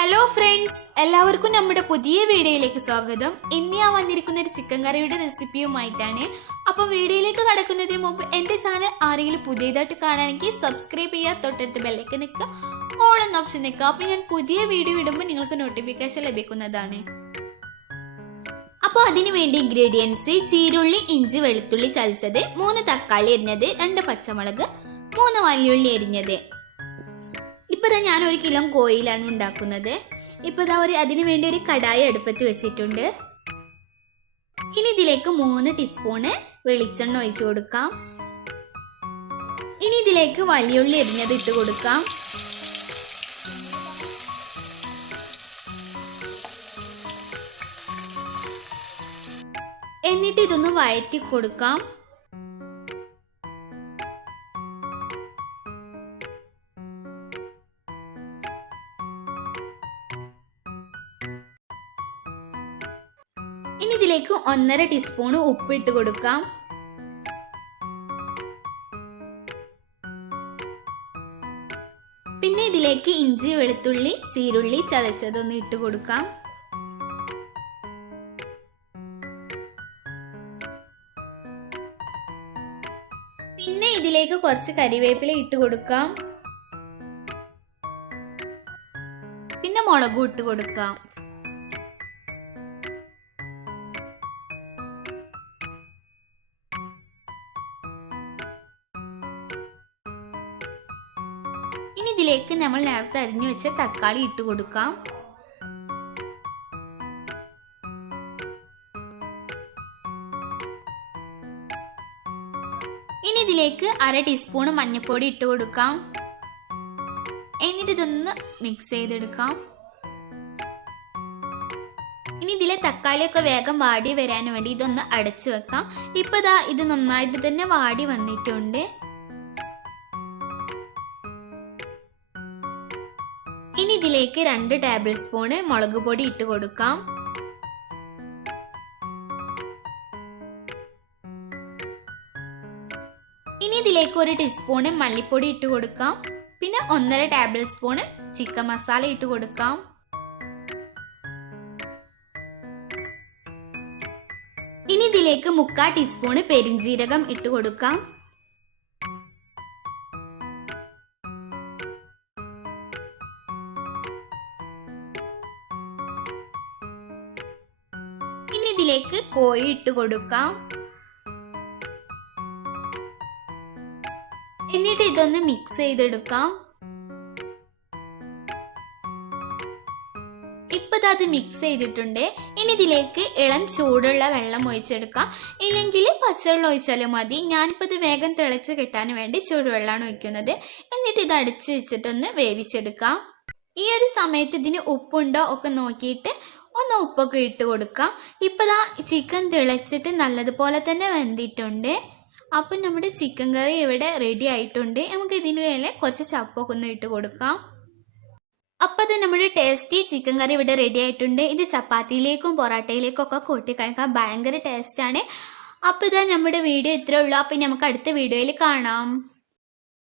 Hello friends, എല്ലാവർക്കും നമ്മുടെ പുതിയ വീഡിയോയിലേക്ക് സ്വാഗതം. ഇന്ന് ഞാൻ വന്നിരിക്കുന്ന ഒരു ചിക്കൻ കറിയുടെ റെസിപ്പിയുമായിട്ടാണ്. അപ്പോൾ വീഡിയോയിലേക്ക് കടക്കുന്നതിന് മുമ്പ് എൻ്റെ ചാനൽ ആരെങ്കിലും പുതിയതായിട്ട് കാണാനെങ്കിൽ സബ്സ്ക്രൈബ് ചെയ്യുക, തൊട്ടടുത്ത് ബെല്ലൈക്കൺ നിൽക്കുക, ഓൾ എന്ന ഓപ്ഷൻ നിൽക്കുക. അപ്പോൾ ഞാൻ പുതിയ വീഡിയോ ഇടുമ്പോൾ നിങ്ങൾക്ക് നോട്ടിഫിക്കേഷൻ ലഭിക്കുന്നതാണ്. അപ്പോൾ അതിനു വേണ്ടി ഇൻഗ്രീഡിയൻസ്: ചീരുള്ളി, ഇഞ്ചി, വെളുത്തുള്ളി ചതച്ചത്, 3 തക്കാളി അരിഞ്ഞത്, 2 പച്ചമുളക്, 3 വലിയുള്ളി അരിഞ്ഞത്. ഇപ്പോൾ ഞാൻ 1 കിലോ കോയിലാണ് ഉണ്ടാക്കുന്നത്. ഇപ്പോൾ അതിനു വേണ്ടി ഒരു കടായി അടുപ്പത്ത് വെച്ചിട്ടുണ്ട്. ഇനി ഇതിലേക്ക് 3 ടീസ്പൂണ് വെളിച്ചെണ്ണ ഒഴിച്ചു കൊടുക്കാം. ഇനി ഇതിലേക്ക് വലിയുള്ളി അരിഞ്ഞത് ഇട്ട് കൊടുക്കാം. എന്നിട്ട് ഇതൊന്ന് വഴറ്റി കൊടുക്കാം. ഇനി ഇതിലേക്ക് 1.5 ടീസ്പൂൺ ഉപ്പ് ഇട്ട് കൊടുക്കാം. പിന്നെ ഇതിലേക്ക് ഇഞ്ചി, വെളുത്തുള്ളി, ചീരുള്ളി ചതച്ചതൊന്ന് ഇട്ട് കൊടുക്കാം. പിന്നെ ഇതിലേക്ക് കുറച്ച് കരിവേപ്പില ഇട്ട് കൊടുക്കാം. പിന്നെ മുളകും ഇട്ട് കൊടുക്കാം. ഇനി ഇതിലേക്ക് നമ്മൾ നേരത്തെ അരിഞ്ഞു വെച്ച തക്കാളി ഇട്ട് കൊടുക്കാം. ഇനി ഇതിലേക്ക് 1/2 ടീസ്പൂൺ മഞ്ഞൾപ്പൊടി ഇട്ട് കൊടുക്കാം. എന്നിട്ട് ഇതൊന്ന് മിക്സ് ചെയ്തെടുക്കാം. ഇനി ഇതിലെ തക്കാളിയൊക്കെ വേഗം വാടി വരാൻ വേണ്ടി ഇതൊന്ന് അടച്ചു വെക്കാം. ഇപ്പൊ ഇത് നന്നായിട്ട് തന്നെ വാടി വന്നിട്ടുണ്ട്. ഇനി ഇതിലേക്ക് 2 ടേബിൾ സ്പൂൺ മുളക് പൊടി ഇട്ട് കൊടുക്കാം. ഇനി ഇതിലേക്ക് 1 ടീസ്പൂൺ മല്ലിപ്പൊടി ഇട്ട് കൊടുക്കാം. പിന്നെ 1.5 ടേബിൾ സ്പൂൺ ചിക്കൻ മസാല ഇട്ട് കൊടുക്കാം. ഇനി ഇതിലേക്ക് 1/4 ടീസ്പൂൺ പെരിഞ്ജീരകം ഇട്ട് കൊടുക്കാം. ഇനി ഇതിലേക്ക് കോഴി ഇട്ട് കൊടുക്കാം. എന്നിട്ട് ഇതൊന്ന് മിക്സ് ചെയ്തെടുക്കാം. ഇപ്പൊ അത് മിക്സ് ചെയ്തിട്ടുണ്ട്. ഇനി ഇതിലേക്ക് ഇളം ചൂടുള്ള വെള്ളം ഒഴിച്ചെടുക്കാം. ഇല്ലെങ്കിൽ പച്ചവെള്ളം ഒഴിച്ചാലും മതി. ഞാനിപ്പോൾ ഇത് വേഗം തിളച്ച് കിട്ടാൻ വേണ്ടി ചൂടുവെള്ളമാണ് ഒഴിക്കുന്നത്. എന്നിട്ട് ഇത് അടച്ചു വെച്ചിട്ടൊന്ന് വേവിച്ചെടുക്കാം. ഈ ഒരു സമയത്ത് ഇതിന് ഉപ്പുണ്ടോ ഒക്കെ നോക്കിയിട്ട് ഒന്ന് ഉപ്പൊക്കെ ഇട്ട് കൊടുക്കാം. ഇപ്പം ചിക്കൻ തിളച്ചിട്ട് നല്ലതുപോലെ തന്നെ വെന്തിട്ടുണ്ട്. അപ്പം നമ്മുടെ ചിക്കൻ കറി ഇവിടെ റെഡി ആയിട്ടുണ്ട്. നമുക്ക് ഇതിന് മേലെ കുറച്ച് ചപ്പൊക്കെ ഒന്ന് ഇട്ട് കൊടുക്കാം. അപ്പം അത് നമ്മുടെ ടേസ്റ്റി ചിക്കൻ കറി ഇവിടെ റെഡി ആയിട്ടുണ്ട്. ഇത് ചപ്പാത്തിയിലേക്കും പൊറോട്ടയിലേക്കും ഒക്കെ കൂട്ടി കഴിക്കാൻ ഭയങ്കര ടേസ്റ്റാണ്. അപ്പം നമ്മുടെ വീഡിയോ ഇത്രയേ ഉള്ളൂ. അപ്പം നമുക്ക് അടുത്ത വീഡിയോയിൽ കാണാം.